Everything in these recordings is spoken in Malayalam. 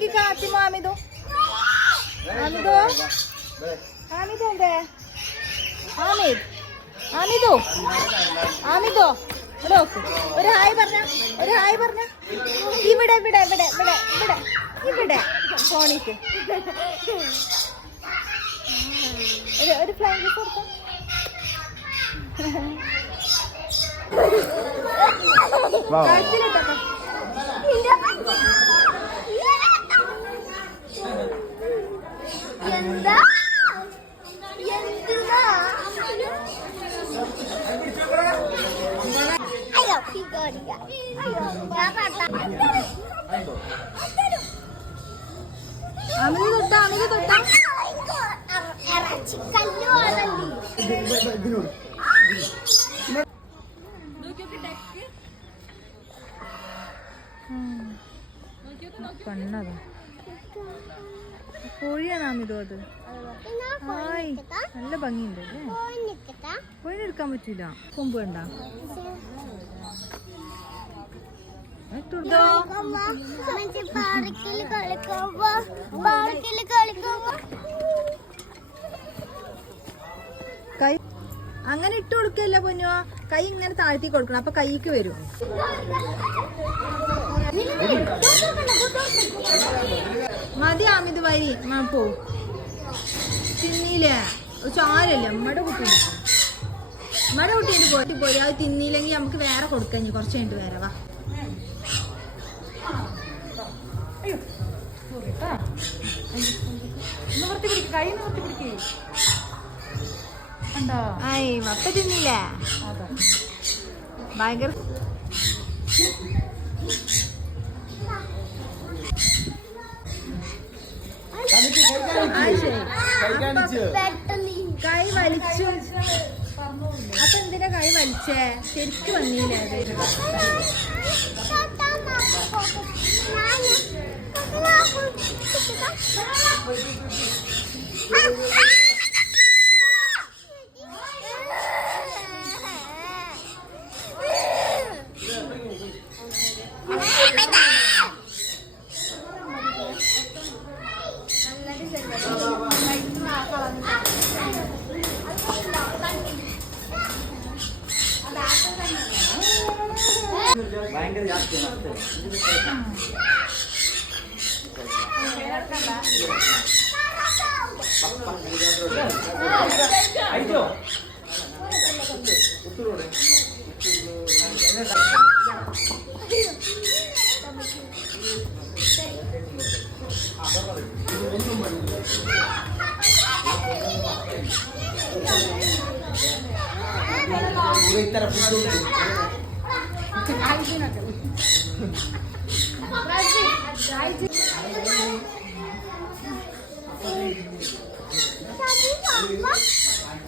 നോക്കി കാത്തി മാമിതോ. ആമിദോ ആമിദ് എന്തേ? ആമിദ് ആമിദോ ആമിദോ ഇവിടെ നോക്ക്. ഒരു ഹായ് പറഞ്ഞ ഒരു ഹായ് പറഞ്ഞ. ഇവിടെ ഇവിടെ ഇവിടെ ഇവിടെ ഇവിടെ ഇവിടെ. ഫോണിക്ക്. ഒരു ഒരു ഫ്ലൈങ് കിസ് കൊടുക്കാം അമിത് തൊട്ട അമിത് തൊട്ട ഇറച്ചിക്കല്ലു ആണല്ലേ കണ്ണതാ കോഴിയാണ് അമിതോ അത്. ഹായ് നല്ല ഭംഗിയുണ്ട് അല്ലേ? കോഴിനെ എടുക്കാൻ പറ്റൂല. കൊമ്പ് വേണ്ട. പാർക്കിൽ കളിക്കുമ്പോ പാർക്കിൽ കളിക്കുമ്പോ കൈ അങ്ങനെ ഇട്ട് കൊടുക്കല്ല പൊന്നോ? കൈ ഇങ്ങനെ താഴ്ത്തി കൊടുക്കണം. അപ്പൊ കൈക്ക് വരും. മതി അമിത് വരി. പോ. തിന്നില്ലേ? ചാരല്ലേ? നമ്മടെ കുട്ടി നമ്മടെ കുട്ടീന്റെ പോയിട്ട് പോയി അത് തിന്നിയില്ലെങ്കിൽ നമുക്ക് വേറെ കൊടുക്കാം ഇനി. കുറച്ച് കഴിഞ്ഞിട്ട് വേറെ വാ. ആയി വപ്പ തിന്നില്ലേ ഭയങ്കര കൈ വലിച്ചു. അപ്പൊ എന്തിനാ കൈ വലിച്ചേ? ശരിക്കും വന്നില്ലേ? അത് ഭയങ്കര ജാസ്തിയാണ് അയച്ചോ ഇത്തര ഫുഡ്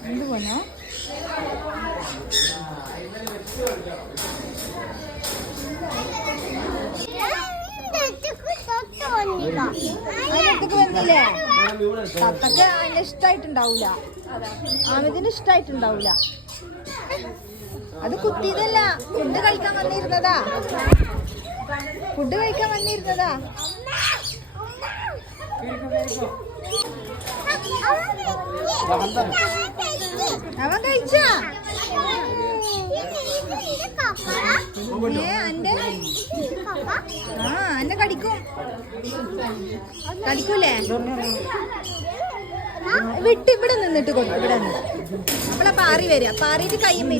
എന്ത് അതിനകത്തേക്ക് വന്നില്ലേ? തത്തക്ക് അതിന്റെ ഇഷ്ടായിട്ടുണ്ടാവൂല. ആമിതിന് ഇഷ്ടായിട്ടുണ്ടാവൂല. അത് കുത്തിയതല്ല. ഫുഡ് കഴിക്കാൻ വന്നിരുന്നതാ. ഫുഡ് കഴിക്കാൻ വന്നിരുന്നതാ. അവൻ കഴിച്ചാ? ഏ അന്റെ? ആ അന്നെ കടിക്കും. കടിക്കൂലേ? വിട്ട് ഇവിടെ നിന്നിട്ട് കൊടുക്കും ഇവിടെ നിന്ന്. നമ്മളെ പാറി വരിക. പാറിയിട്ട് കയ്യും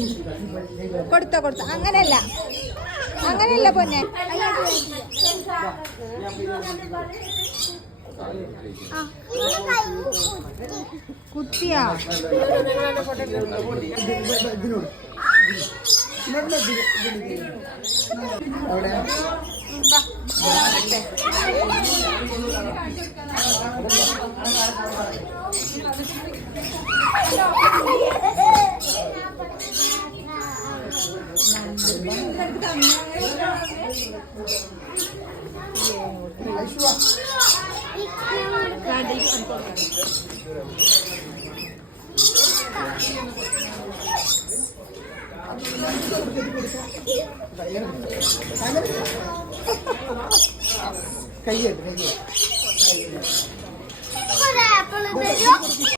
കൊടുത്തോ കൊടുത്തോ. അങ്ങനെയല്ല. അങ്ങനെയല്ല പൊന്നെ. കുത്തിയാ Kayaknya, kayaknya, kayaknya,